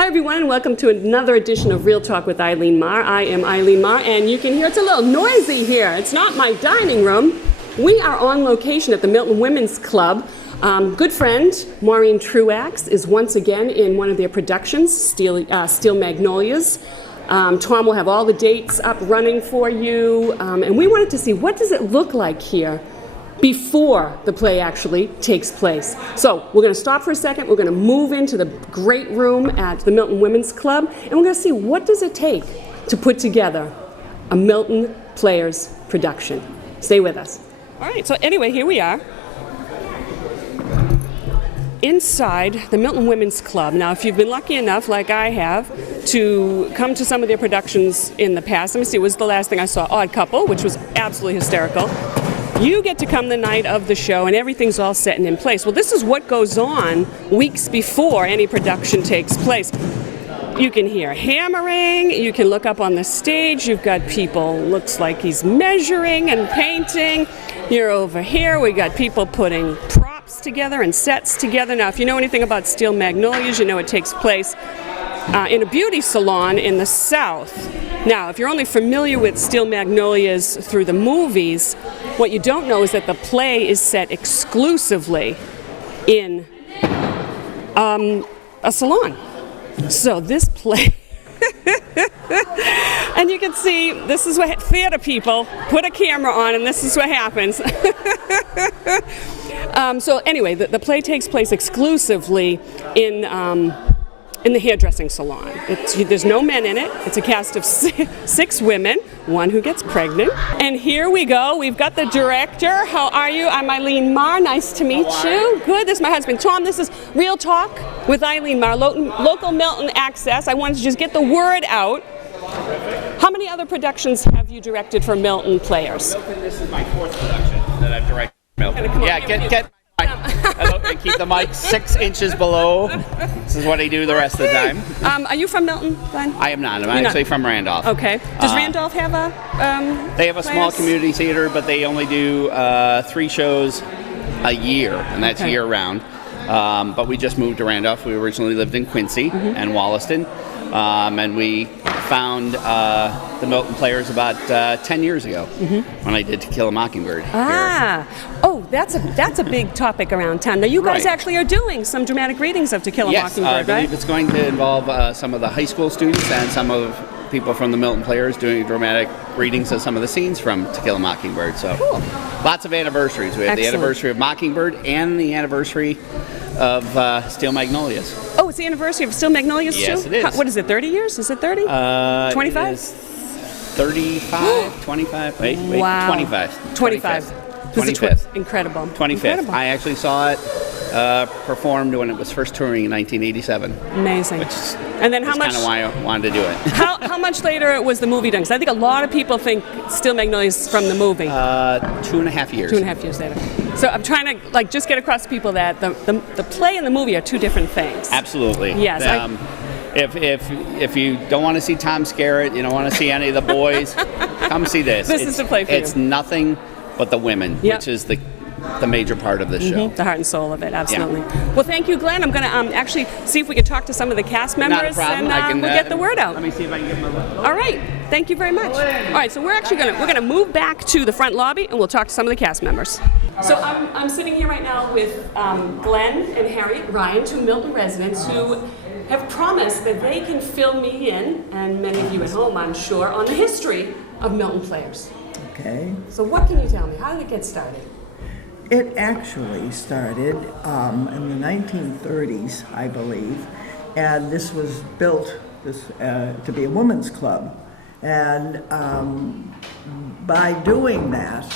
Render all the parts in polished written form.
Hi everyone, and welcome to another edition of Real Talk with Eileen Marr. I am Eileen Marr, and you can hear it's a little noisy here. It's not my dining room. We are on location at the Milton Women's Club. Good friend Maureen Truax is once again in one of their productions, Steel Magnolias. Tom will have all the dates up running for you, and we wanted to see what does it look like here before the play actually takes place. So we're going to stop for a second. We're going to move into the great room at the Milton Women's Club, and we're going to see what does it take to put together a Milton Players production. Stay with us. All right, so anyway, here we are inside the Milton Women's Club. Now, if you've been lucky enough, like I have, to come to some of their productions in the past, let me see, what was the last thing I saw? Odd Couple, which was absolutely hysterical. You get to come the night of the show and everything's all set and in place. Well, this is what goes on weeks before any production takes place. You can hear hammering, you can look up on the stage, you've got people, looks like he's measuring and painting. You're over here, we got people putting props together and sets together. Now, if you know anything about Steel Magnolias, you know it takes place in a beauty salon in the South. Now, if you're only familiar with Steel Magnolias through the movies, what you don't know is that the play is set exclusively in a salon. So this play, and you can see, this is what theater people put a camera on, and this is what happens. So anyway, the play takes place exclusively in the hairdressing salon. There's no men in it. It's a cast of six women, one who gets pregnant. And here we go. We've got the director. How are you? I'm Eileen Marr. Nice to meet you. Good. This is my husband, Tom. This is Real Talk with Eileen Marr, local Milton access. I wanted to just get the word out. How many other productions have you directed for Milton Players? This is my fourth production that I've directed for Milton. Yeah, get and keep the mic 6 inches below. This is what I do the rest of the time. Are you from Milton, Glenn? I am not. I'm actually from Randolph. Okay. Does Randolph have a They have a small community theater, but they only do 3 shows a year, and that's year round. But we just moved to Randolph. We originally lived in Quincy and Wollaston. And we found the Milton Players about 10 years ago when I did To Kill a Mockingbird. Ah, oh, that's a big topic around town. Now, you guys actually are doing some dramatic readings of To Kill a Mockingbird, right? Yes, I believe it's going to involve some of the high school students and some of people from the Milton Players doing dramatic readings of some of the scenes from To Kill a Mockingbird. So, lots of anniversaries. We have the anniversary of Mockingbird and the anniversary of Steel Magnolias. Oh, it's the anniversary of Steel Magnolias too? Yes, it is. What is it, 30 years? Is it 30? 25? It is 35, 25, wait, wow. 25. 25. 25th. Incredible. 25th. Incredible. I actually saw it performed when it was first touring in 1987. Amazing. Which and then how much? Kind of why I wanted to do it. how much later was the movie done? Because I think a lot of people think Steel Magnolias from the movie. 2.5 years. 2.5 years later. So I'm trying to just get across to people that the play and the movie are two different things. Absolutely. Yes. If you don't want to see Tom Skerritt, you don't want to see any of the boys, come see this. This is the play for you. It's nothing but the women, which is the major part of the show. The heart and soul of it, absolutely. Yeah. Well, thank you, Glenn. I'm going to actually see if we can talk to some of the cast members and we'll get the word out. Let me see if I can give them a look. All right. Thank you very much. All right, so we're actually going to move back to the front lobby and we'll talk to some of the cast members. So I'm sitting here right now with Glenn and Harriet Ryan, 2 Milton residents who have promised that they can fill me in, and many of you at home, I'm sure, on the history of Milton Players. Okay. So what can you tell me? How did it get started? It actually started in the 1930s, I believe, and this was built to be a women's club. And by doing that,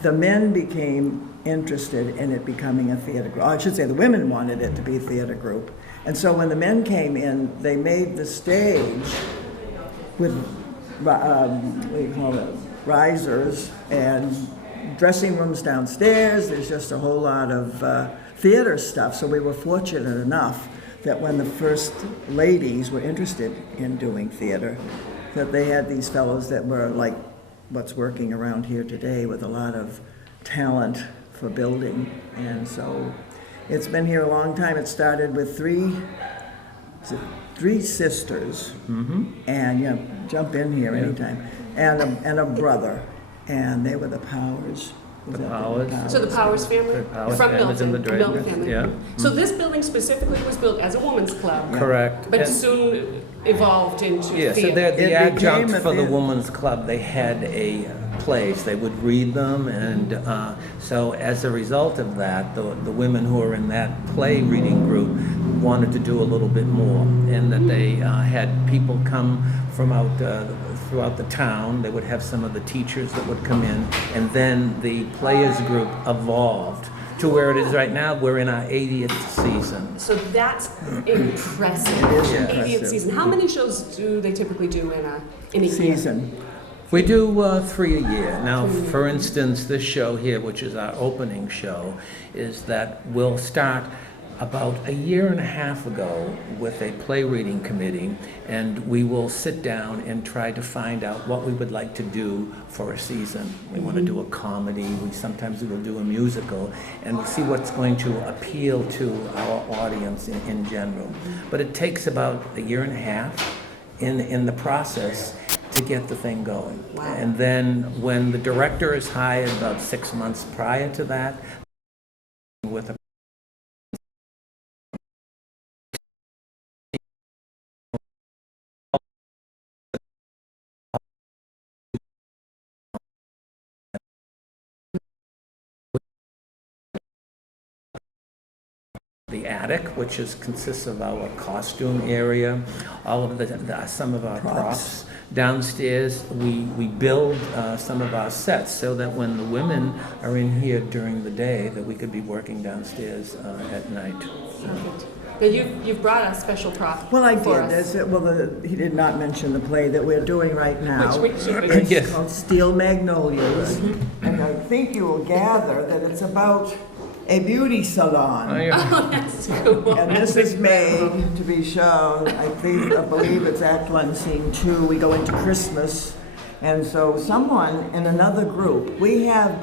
the men became interested in it becoming a theater group. I should say the women wanted it to be a theater group. And so when the men came in, they made the stage with, what do you call it, risers and dressing rooms downstairs. There's just a whole lot of theater stuff. So we were fortunate enough that when the first ladies were interested in doing theater, that they had these fellows that were like what's working around here today with a lot of talent for building. And so it's been here a long time. It started with 3 sisters, and jump in here anytime, and a brother, and they were the Powers. Was The that Powers. So the Powers family? The Powers From family's Milton, in the the Milton Dragons, family. yeah. So this building specifically was built as a women's club, Correct. but And- soon evolved into Yeah, so theater. they're the It became adjunct a for the theater. women's club. They had a plays. They would read them, and so as a result of that, the women who were in that play reading group wanted to do a little bit more, and that they had people come from out throughout the town. They would have some of the teachers that would come in, and then the players group evolved to where it is right now. We're in our 80th season. So that's impressive. is 80th impressive. season. How many shows do they typically do in a year? Season. We do 3 a year. Now, for instance, this show here, which is our opening show, is that we'll start about a year and a half ago with a play reading committee, and we will sit down and try to find out what we would like to do for a season. We want to do a comedy, we sometimes will do a musical, and we'll see what's going to appeal to our audience in general. But it takes about a year and a half in the process to get the thing going. Wow. And then when the director is hired about 6 months prior to that, with a the attic, which consists of our costume area, all of some of our props. Downstairs, we build some of our sets so that when the women are in here during the day, that we could be working downstairs at night. Perfect. Now you've brought a special prop Well, I for did. us. He did not mention the play that we're doing right now. Which should be- It's Yes. called Steel Magnolias, and I think you will gather that it's about a beauty salon. Oh, that's cool. And this is made to be shown, I believe it's Act 1, Scene 2. We go into Christmas. And so someone in another group, we have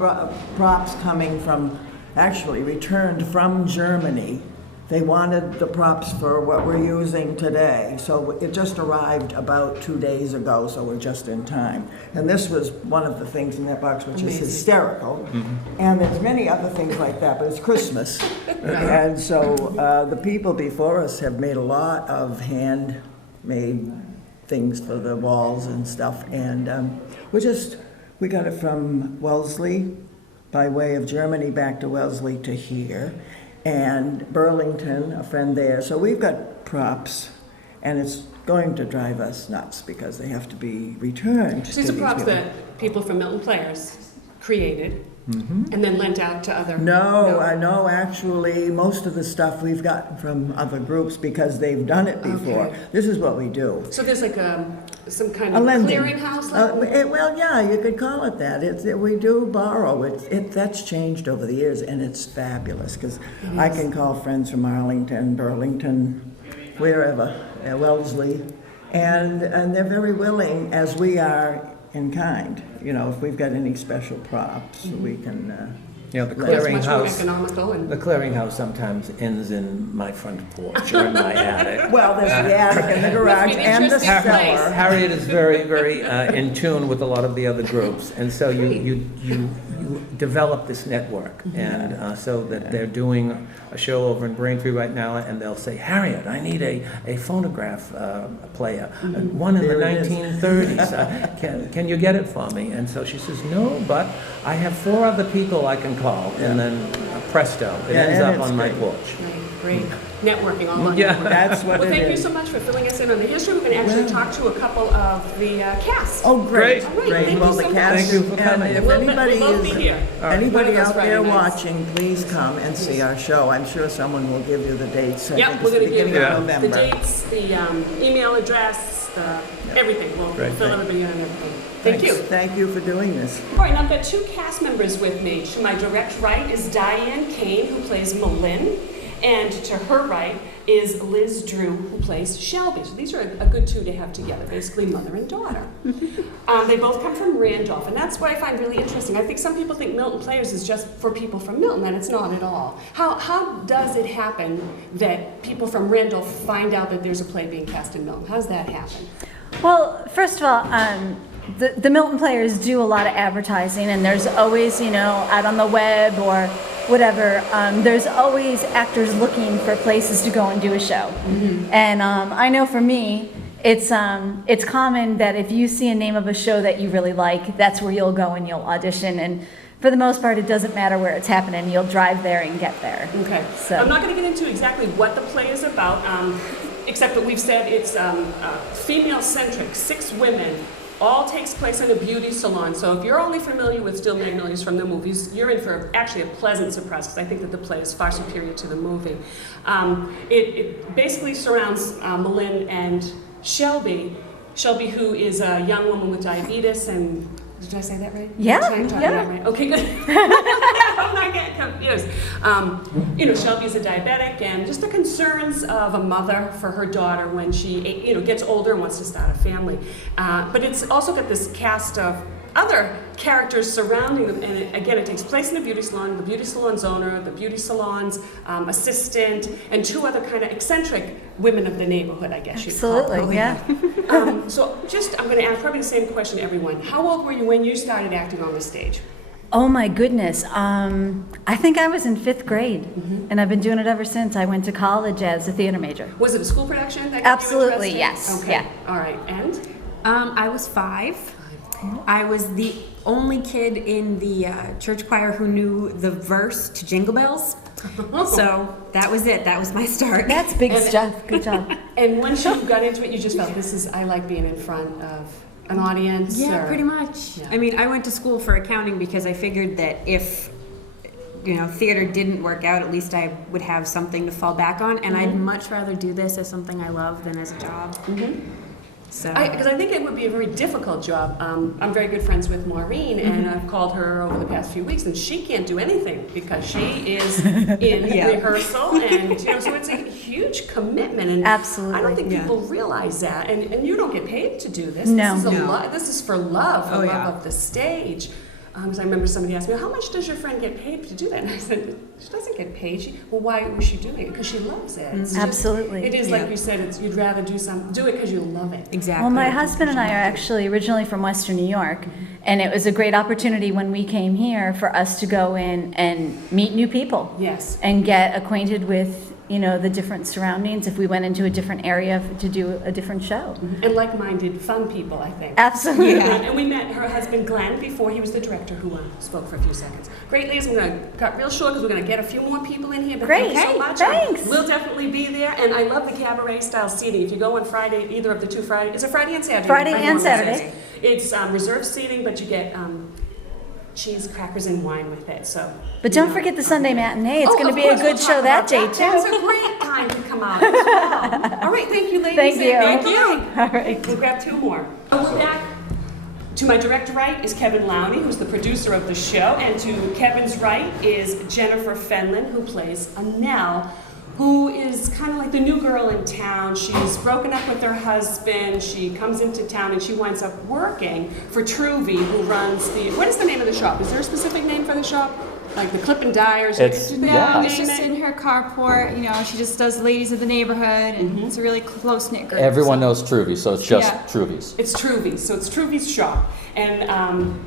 props coming from, actually returned from Germany. They wanted the props for what we're using today. So it just arrived about 2 days ago, so we're just in time. And this was one of the things in that box, which is hysterical. And there's many other things like that, but it's Christmas. And so the people before us have made a lot of handmade things for the walls and stuff. And we got it from Wellesley, by way of Germany back to Wellesley to here. And Burlington, a friend there. So we've got props, and it's going to drive us nuts because they have to be returned. These are props that people from Milton Players created and then lent out to other. No, I know actually most of the stuff we've gotten from other groups because they've done it before. Okay. This is what we do. So there's like some kind A of lending. clearinghouse? Well, yeah, you could call it that. We do borrow. That's changed over the years, and it's fabulous because I can call friends from Arlington, Burlington, wherever, Wellesley, and they're very willing, as we are in kind. You know, if we've got any special props, we can. The It's much more clearinghouse. economical and. The clearinghouse sometimes ends in my front porch or in my attic. Well, there's the attic and the garage be an and the interesting place. cellar. Harriet is very, very in tune with a lot of the other groups, and so you develop this network, and so that they're doing a show over in Braintree right now, and they'll say, Harriet, I need a phonograph player, one in the There it is. 1930s. Can you get it for me? And so she says, no, but I have 4 other people I can call, and then presto, it Yeah, ends and up it's on my great. porch. Great. Networking online. Yeah. That's what Well, it thank you is. so much for filling us in on the history. We're going to actually talk to a couple of the cast. Oh, great, Great. All right, great. thank Well, you the so cast, Thank you for and coming. if We'll anybody both be is, here. anybody One of us out there Friday nights. watching, please come and see our show. I'm sure someone will give you the dates. I Yep, think we're it's going to give beginning of you the November. dates, the email address, everything. We'll Great, fill thank everybody in on everything. Thank you. Thank you for doing this. All right, now I've got 2 cast members with me. To my direct right is Diane Kane, who plays Malin, And to her right is Liz Drew, who plays Shelby. So these are a good two to have together, basically mother and daughter. They both come from Randolph, and that's what I find really interesting. I think some people think Milton Players is just for people from Milton, and it's not at all. How does it happen that people from Randolph find out that there's a play being cast in Milton? How does that happen? Well, first of all, the Milton Players do a lot of advertising, and there's always, out on the web or whatever, there's always actors looking for places to go and do a show. Mm-hmm. And I know for me, it's common that if you see a name of a show that you really like, that's where you'll go and you'll audition. And for the most part, it doesn't matter where it's happening. You'll drive there and get there. Okay. So I'm not going to get into exactly what the play is about, except that we've said it's female-centric, 6 women. All takes place in a beauty salon. So if you're only familiar with Still Magnolias from the movies, you're in for actually a pleasant surprise, because I think that the play is far superior to the movie. It basically surrounds Malin and Shelby. Shelby, who is a young woman with diabetes, and did I say that right? Yeah. That right? Okay, good. I'm not getting confused. Shelby's a diabetic, and just the concerns of a mother for her daughter when she, gets older and wants to start a family. But it's also got this cast of other characters surrounding them, and it takes place in a beauty salon. The beauty salon's owner, the beauty salon's assistant, and 2 other kind of eccentric women of the neighborhood, I guess you'd call them. absolutely, yeah. I'm going to ask probably the same question to everyone. How old were you when you started acting on the stage? Oh my goodness. I think I was in 5th grade, and I've been doing it ever since. I went to college as a theater major. Was it a school production that got Absolutely, you yes. interested? Okay. Yeah. All right. And? I was 5. I was the only kid in the church choir who knew the verse to Jingle Bells. So that was it. That was my start. That's big stuff. Good job. And once you got into it, you just felt I like being in front of an audience? Yeah, or? pretty much. Yeah. I mean, I went to school for accounting because I figured that if theater didn't work out, at least I would have something to fall back on, and I'd much rather do this as something I love than as a job. So. Because I think it would be a very difficult job. I'm very good friends with Maureen, and I've called her over the past few weeks, and she can't do anything because she is in rehearsal, and so it's a huge commitment. And Absolutely. I don't think people realize that, and you don't get paid to do this. No. This is for love, for love of the stage. Because I remember somebody asked me, how much does your friend get paid to do that? And I said, she doesn't get paid. Well, why was she doing it? Because she loves it. It's Absolutely. It is like you said, you'd rather do it because you love it. Exactly. Well, my husband and I are actually originally from Western New York, and it was a great opportunity when we came here for us to go in and meet new people. Yes. And get acquainted with, the different surroundings if we went into a different area to do a different show. And like-minded, fun people, I think. Absolutely. Yeah. And we met her husband, Glenn, before he was the director, who spoke for a few seconds. Great, ladies, I'm going to cut real short because we're going to get a few more people in here. But Great. thank you so much. Thanks. We'll definitely be there. And I love the cabaret-style seating. If you go on Friday, either of the 2 Fridays, is it Friday and Saturday? Friday and Saturday. It's reserved seating, but you get cheese, crackers, and wine with it. So. But don't forget the Sunday matinee. It's going to be a good show that day, too. That's a great time to come out as well. All right, thank you, ladies. Thank you. Thank you. All right. We'll grab 2 more. We're back. To my direct right is Kevin Lowney, who's the producer of the show, and to Kevin's right is Jennifer Fenlon, who plays Annelle, who is kind of like the new girl in town. She's broken up with her husband. She comes into town and she winds up working for Truvy, who runs what is the name of the shop? Is there a specific name for the shop? Like the Clip and Dyers? It's It's just in her carport. She just does ladies of the neighborhood, and it's a really close-knit group. Everyone knows Truvy, so it's just Truvy's. It's Truvy's, so it's Truvy's shop. And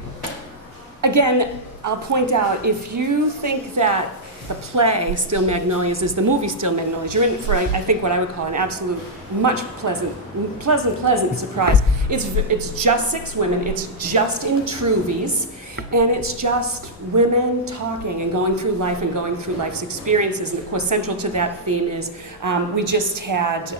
again, I'll point out, if you think that the play Still Magnolias is the movie Still Magnolias, you're in for, I think, what I would call an absolute much pleasant surprise. It's just 6 women. It's just in Truvy's. And it's just women talking and going through life and going through life's experiences. And of course, central to that theme is we just had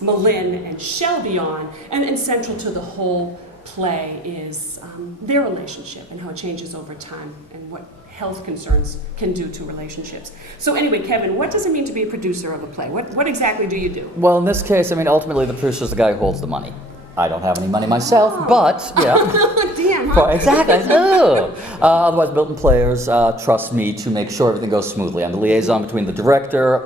Malin and Shelby on. And central to the whole play is their relationship and how it changes over time and what health concerns can do to relationships. So anyway, Kevin, what does it mean to be a producer of a play? What exactly do you do? Well, in this case, ultimately the producer's the guy who holds the money. I don't have any money myself, but yeah. Damn, Exactly. Ugh. Otherwise, Milton Players trust me to make sure everything goes smoothly. I'm the liaison between the director,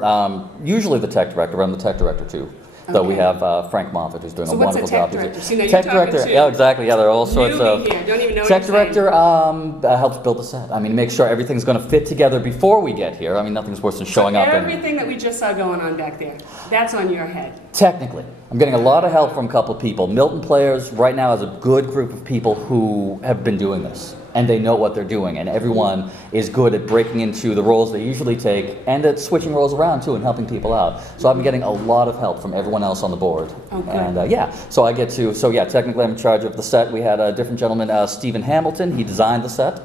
usually the tech director, but I'm the tech director too. Though we have Frank Moffat, who's doing a wonderful job. Director? See, now Tech you're talking director, to yeah, exactly. Yeah, there are all sorts of. Here. Don't even know Tech what you're director helps build the set. I mean, make sure everything's going to fit together before we get here. I mean, nothing's worse than showing up. Everything that we just saw going on back there, that's on your head. Technically, I'm getting a lot of help from a couple people. Milton Players right now has a good group of people who have been doing this, and they know what they're doing, and everyone is good at breaking into the roles they usually take, and at switching roles around too, and helping people out. So I've been getting a lot of help from everyone else on the board. Okay. And so I get to, technically I'm in charge of the set. We had a different gentleman, Stephen Hamilton. He designed the set,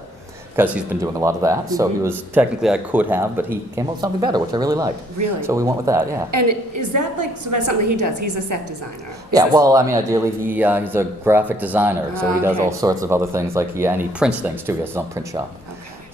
because he's been doing a lot of that. So he was, technically I could have, but he came up with something better, which I really liked. Really? So we went with that, yeah. And is that so that's something he does? He's a set designer? Ideally he's a graphic designer, so he does all sorts of other things, and he prints things too. He has his own print shop.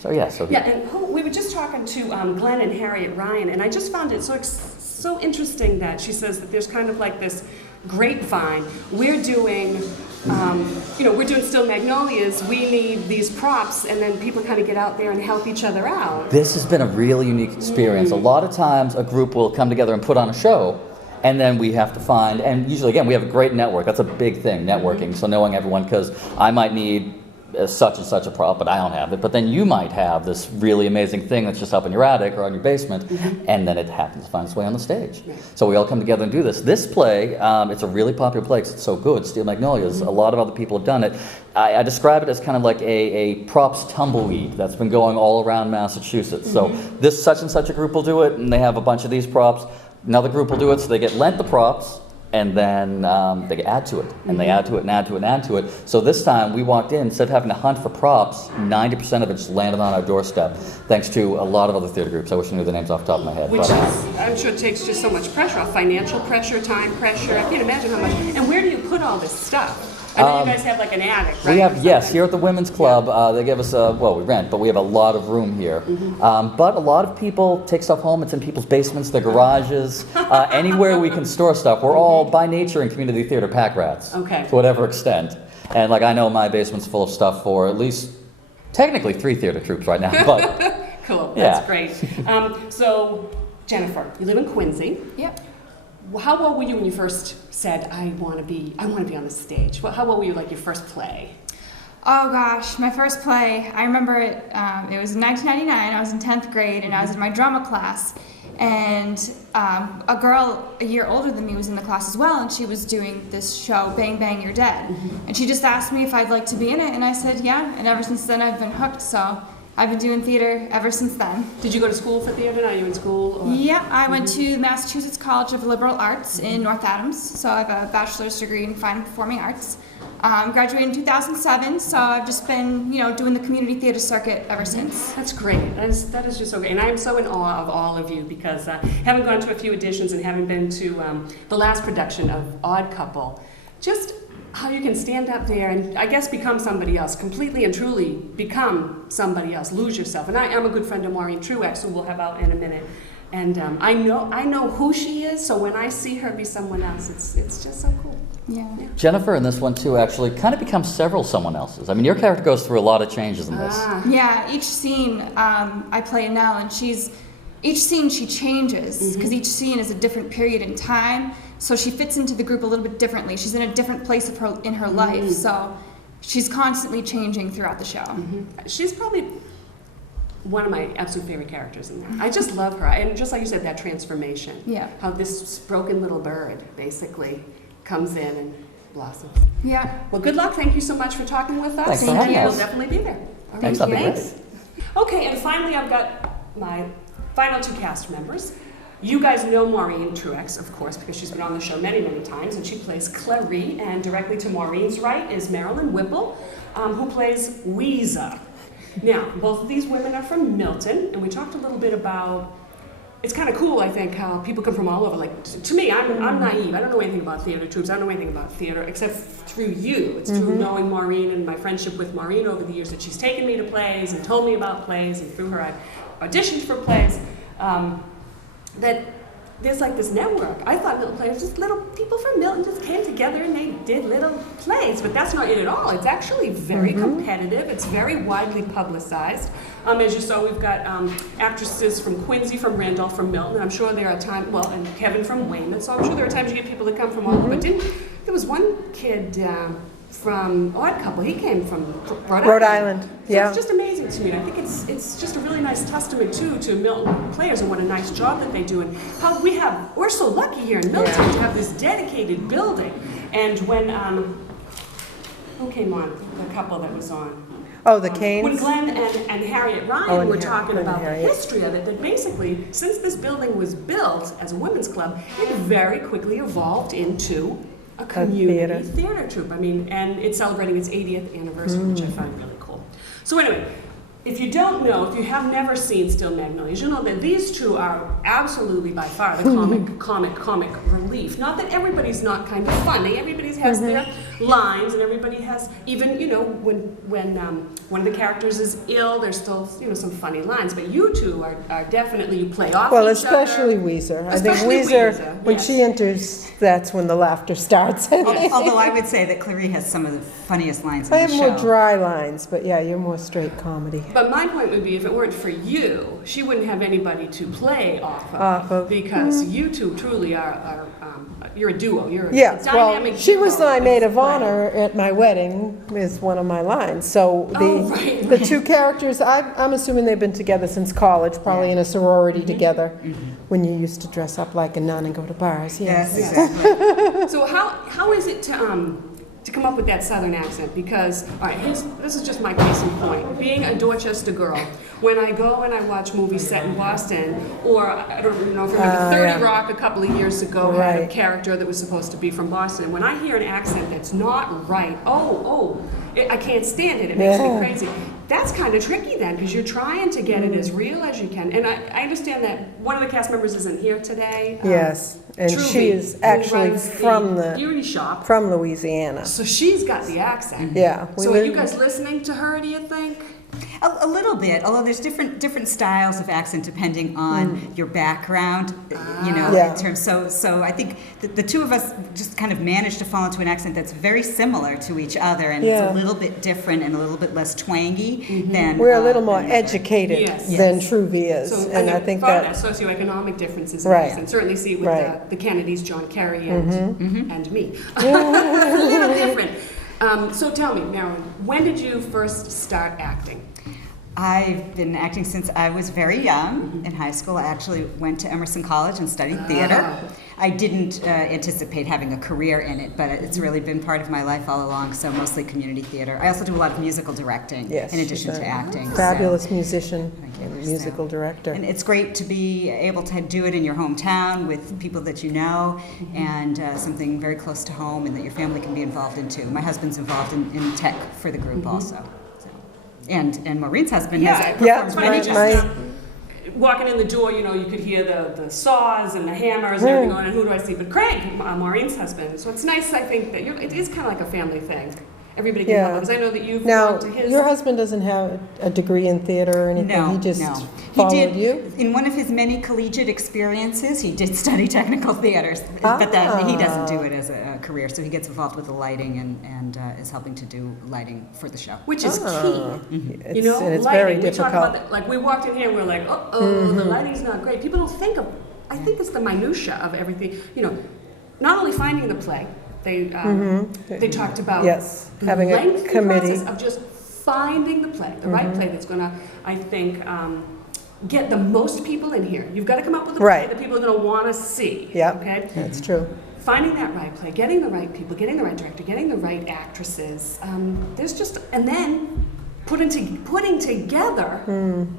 Okay. So and we were just talking to Glenn and Harriet Ryan, and I just found it so interesting that she says that there's kind of like this grapevine. We're doing, we're doing still Magnolias. We need these props, and then people kind of get out there and help each other out. This has been a really unique experience. A lot of times a group will come together and put on a show, and then we have to find, and usually again we have a great network. That's a big thing, networking. So knowing everyone, because I might need such and such a prop, but I don't have it. But then you might have this really amazing thing that's just up in your attic or on your basement, and then it happens to find its way on the stage. So we all come together and do this. This play, it's a really popular play because it's so good, Steel Magnolias. A lot of other people have done it. I describe it as kind of like a props tumbleweed that's been going all around Massachusetts. So this such and such a group will do it, and they have a bunch of these props. Another group will do it, so they get lent the props, and then they add to it, and they add to it, and add to it, and add to it. So this time we walked in, instead of having to hunt for props, 90% of it just landed on our doorstep, thanks to a lot of other theater groups. I wish I knew the names off the top of my head. Which I'm sure takes just so much pressure off, financial pressure, time pressure. I can't imagine how much. And where do you put all this stuff? I know you guys have like an attic, right? We have, yes, here at the Women's Club, they give us, we rent, but we have a lot of room here. But a lot of people take stuff home. It's in people's basements, their garages, anywhere we can store stuff. We're all, by nature, in community theater pack rats. Okay. To whatever extent. And I know my basement's full of stuff for at least, technically 3 theater troupes right now. But cool, that's great. So, Jennifer, you live in Quincy. Yep. How old were you when you first said, I want to be on the stage? How old were you, like your first play? Oh gosh, my first play, I remember it was in 1999, I was in 10th grade, and I was in my drama class, and a girl a year older than me was in the class as well, and she was doing this show, Bang Bang You're Dead, and she just asked me if I'd like to be in it, and I said yeah, and ever since then I've been hooked, so I've been doing theater ever since then. Did you go to school for theater? Are you in school? Or? Yeah, I went to Massachusetts College of Liberal Arts in North Adams, so I have a bachelor's degree in fine performing arts. Graduated in 2007, so I've just been, doing the community theater circuit ever since. That's great. That is just so great. And I am so in awe of all of you because having gone to a few auditions and having been to the last production of Odd Couple, just how you can stand up there and I guess become somebody else, completely and truly become somebody else, lose yourself. And I'm a good friend of Maureen Truex, who we'll have out in a minute. And I know who she is, so when I see her be someone else, it's just so cool. Yeah. Jennifer in this one too actually kind of becomes several someone else's. I mean, your character goes through a lot of changes in this. Yeah, each scene I play Nell, and each scene she changes because each scene is a different period in time. So she fits into the group a little bit differently. She's in a different place in her life, so she's constantly changing throughout the show. She's probably one of my absolute favorite characters in there. I just love her, and just like you said, that transformation. Yeah. How this broken little bird basically comes in and blossoms. Yeah. Well, good luck. Thank you so much for talking with us. Thanks for having us. We'll definitely be there. All Thanks, that'd be great. Okay, and finally, I've got my final 2 cast members. You guys know Maureen Truex, of course, because she's been on the show many, many times, and she plays Clary, and directly to Maureen's right is Marilyn Whipple, who plays Weezer. Now, both of these women are from Milton, and we talked a little bit about, it's kind of cool, I think, how people come from all over. Like, to me, I'm naive. I don't know anything about theater troupes. I don't know anything about theater, except through you. It's through knowing Maureen and my friendship with Maureen over the years that she's taken me to plays and told me about plays, and through her I auditioned for plays. That there's like this network. I thought Milton Players, just little people from Milton just came together and they did little plays, but that's not it at all. It's actually very competitive. It's very widely publicized. As you saw, we've got actresses from Quincy, from Randolph, from Milton. I'm sure there are times, well, and Kevin from Weymouth. So I'm sure there are times you get people that come from all over. But there was one kid from Odd Couple. He came from Rhode Island. So yeah. it's just amazing to me. And I think it's just a really nice testament too to Milton Players and what a nice job that they do, and how we're so lucky here in Milton to have this dedicated building. And when who came on? The couple that was on. Oh, the Canes? When Glenn and Harriet Ryan were talking about the Harriet. history of it, that basically, since this building was built as a women's club, it very quickly evolved into a community theater troupe. I mean, and it's celebrating its 80th anniversary, which I find really cool. So anyway, if you don't know, if you have never seen Still Magnolias, you'll know that these two are absolutely by far the comic relief. Not that everybody's not kind of funny. Everybody has their lines, and everybody has, even, you know, when one of the characters is ill, there's still, you know, some funny lines. But you two are definitely, you play off Well, each especially other. Weezer. I think Weezer, when she enters, that's when the laughter starts. Although I would say that Clarie has some of the funniest lines in I the have show. more dry lines, but yeah, you're more straight comedy. But my point would be, if it weren't for you, she wouldn't have anybody to play off of. Because you two truly are you're a duo. You're a dynamic well, she was duo. my maid of honor at my wedding, is one of my lines. So the two characters, I'm assuming they've been together since college, probably in a sorority together, when you used to dress up like a nun and go to bars. Yes, exactly. So how is it to come up with that Southern accent? Because, all right, this is just my case in point. Being a Dorchester girl, when I go and I watch movies set in Boston, or I don't know if you remember 30 Rock a couple of years ago had a character that was supposed to be from Boston. When I hear an accent that's not right, I can't stand it. It makes me crazy. That's kind of tricky then, because you're trying to get it as real as you can. And I understand that one of the cast members isn't here today. Yes, and Truby, she is actually from beauty shop. from Louisiana. So she's got the accent. Yeah. So are you guys listening to her, do you think? A little bit, although there's different styles of accent depending on your background, you know, in terms. So I think the two of us just kind of managed to fall into an accent that's very similar to each other, and it's a little bit different and a little bit less twangy than. We're a little more educated than Truvy is, So, and I think that that socioeconomic differences in accent. Certainly see it with the Kennedys, John Kerry, and me. A little different. So tell me, Marilyn, when did you first start acting? I've been acting since I was very young. In high school, I actually went to Emerson College and studied theater. I didn't anticipate having a career in it, but it's really been part of my life all along, so mostly community theater. I also do a lot of musical directing in addition to acting. Fabulous musician and musical director. And it's great to be able to do it in your hometown with people that you know, and something very close to home and that your family can be involved in too. My husband's involved in tech for the group also. And Maureen's husband has performed many just walking in the door, you know, you could hear the saws and the hammers and everything going, and who do I see but Craig, Maureen's husband. So it's nice, I think, that it is kind of like a family thing. Everybody can help, because I know that you've gone to his... Your husband doesn't have a degree in theater or anything? No, he just no. followed you? In one of his many collegiate experiences, he did study technical theater, but he doesn't do it as a career, so he gets involved with the lighting and is helping to do lighting for the show. Which is key. You know, and it's lighting. very we difficult. talk about like, we walked in here and we were like, the lighting's not great. People don't think of... I think it's the minutia of everything. You know, not only finding the play, they talked about the having a lengthy committee process of just finding the play, the right play that's going to, I think, get the most people in here. You've got to come up with a play that people are going to want to see. Yeah, okay? That's true. Finding that right play, getting the right people, getting the right director, getting the right actresses. There's just, and then putting together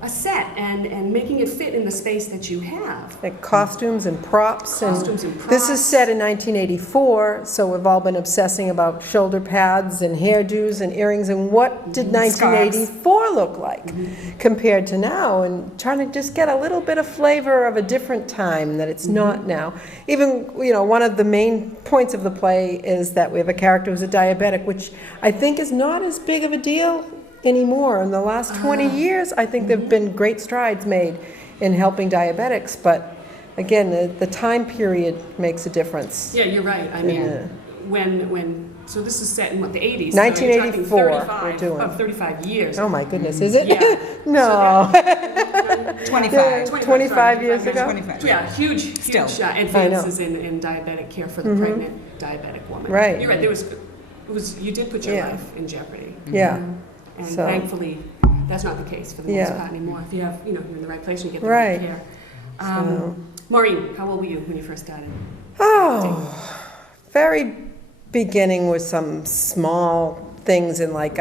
a set and making it fit in the space that you have. Like costumes and props. Costumes and props. This is set in 1984, so we've all been obsessing about shoulder pads and hairdos and earrings, and what did 1984 look like compared to now, and trying to just get a little bit of flavor of a different time that it's not now. Even, you know, one of the main points of the play is that we have a character who's a diabetic, which I think is not as big of a deal anymore. In the last 20 years, I think there have been great strides made in helping diabetics, but again, the time period makes a difference. Yeah, you're right. I mean, so this is set in what, the 80s? 1984 so you're talking we're doing. 35 years. Oh my goodness, is it? Yeah. No. 25. 25 years ago? 25. Yeah, huge Still. advances in diabetic care for the pregnant diabetic woman. Right. You're right. You did put your life in jeopardy. Yeah. And So- thankfully, that's not the case for the most part anymore. If you have, you're in the right place and you get the right care. Maureen, how old were you when you first started? Oh, very beginning with some small things in like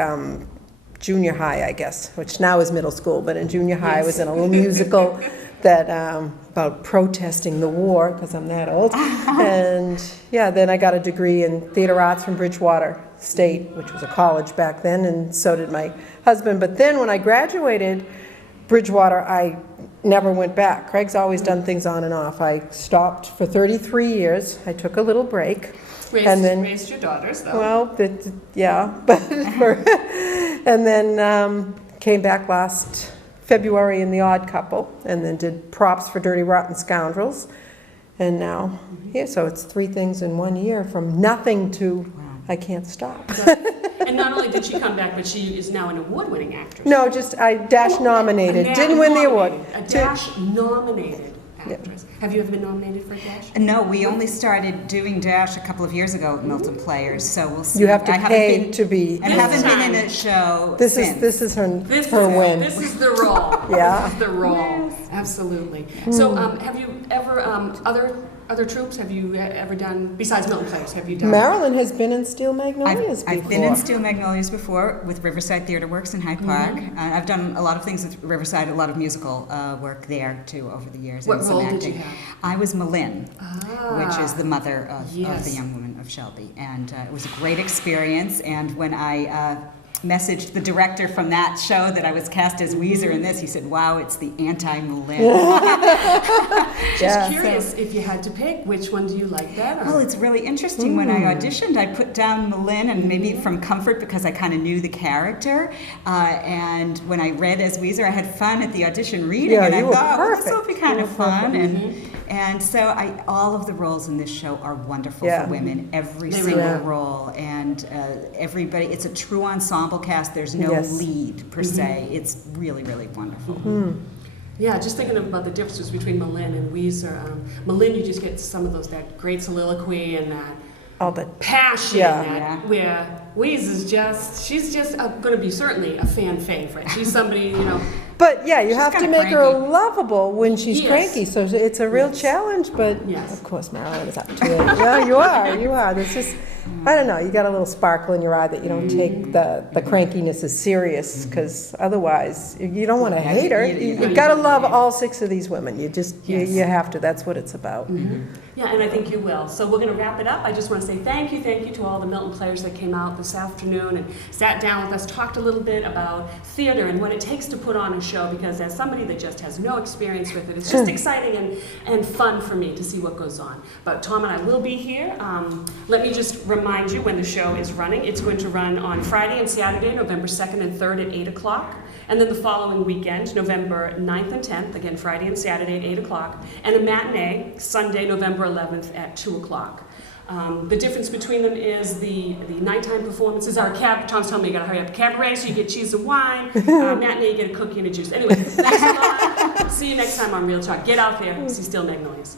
junior high, I guess, which now is middle school, but in junior high I was in a little musical that about protesting the war, because I'm that old. And yeah, then I got a degree in theater arts from Bridgewater State, which was a college back then, and so did my husband. But then when I graduated Bridgewater, I never went back. Craig's always done things on and off. I stopped for 33 years. I took a little break. Raised your daughters, though. Well, but and then came back last February in The Odd Couple, and then did props for Dirty Rotten Scoundrels, and now here. So it's 3 things in 1 year, from nothing to I can't stop. And not only did she come back, but she is now an award-winning actress. No, just I Dash nominated, didn't win the award. A Dash nominated actress. Have you ever been nominated for a Dash? No, we only started doing Dash a couple of years ago at Milton Players, so we'll see. You have to I haven't pay been- to be. And haven't been in a show This since. is her This win. This is the role. Yeah. This is the role. Absolutely. So, have you ever other troops? Have you ever done besides Milton Players? Have you done? Marilyn has been in Steel Magnolias before. I've been in Steel Magnolias before with Riverside Theatre Works in Hyde Park. I've done a lot of things with Riverside, a lot of musical work there too over the years. What and some role acting. did you have? I was Malin, which is the mother of the Yes. young woman of Shelby, and it was a great experience. And when I messaged the director from that show that I was cast as Weezer in this, he said, "Wow, it's the anti-Malin." Just curious if you had to pick, which one do you like better? Well, it's really interesting. When I auditioned, I put down Malin, and maybe from comfort because I kind of knew the character. And when I read as Weezer, I had fun at the audition reading, and I thought, well, this will be kind of fun. And so all of the roles in this show are wonderful for women, every single role, and everybody. It's a true ensemble cast. There's no lead per se. It's really, really wonderful. Yeah, just thinking about the differences between Malin and Weezer. Malin, you just get some of that great soliloquy and that all the passion. Where Weezer's she's just going to be certainly a fan favorite. She's somebody, But yeah, you have to make her cranky. lovable when she's cranky. So it's a real challenge. But of course, Marilyn is up to it. Well, you are. There's just, I don't know. You got a little sparkle in your eye that you don't take the crankiness as serious, because otherwise you don't want to hate her. You got to love all 6 of these women. You just you have to. That's what it's about. Yeah, and I think you will. So we're going to wrap it up. I just want to say thank you to all the Milton Players that came out this afternoon and sat down with us, talked a little bit about theater and what it takes to put on a show, because as somebody that just has no experience with it, it's just exciting and fun for me to see what goes on. But Tom and I will be here. Let me just remind you when the show is running. It's going to run on Friday and Saturday, November 2nd and 3rd at 8 o'clock. And then the following weekend, November 9th and 10th, again Friday and Saturday at 8 o'clock. And a matinee, Sunday, November 11th at 2 o'clock. The difference between them is the nighttime performances are Tom's telling me you gotta hurry up. Cabaret, so you get cheese and wine. Matinee, you get a cookie and a juice. Anyway, thanks a lot. See you next time on Real Talk. Get out there, see Steel Magnolias.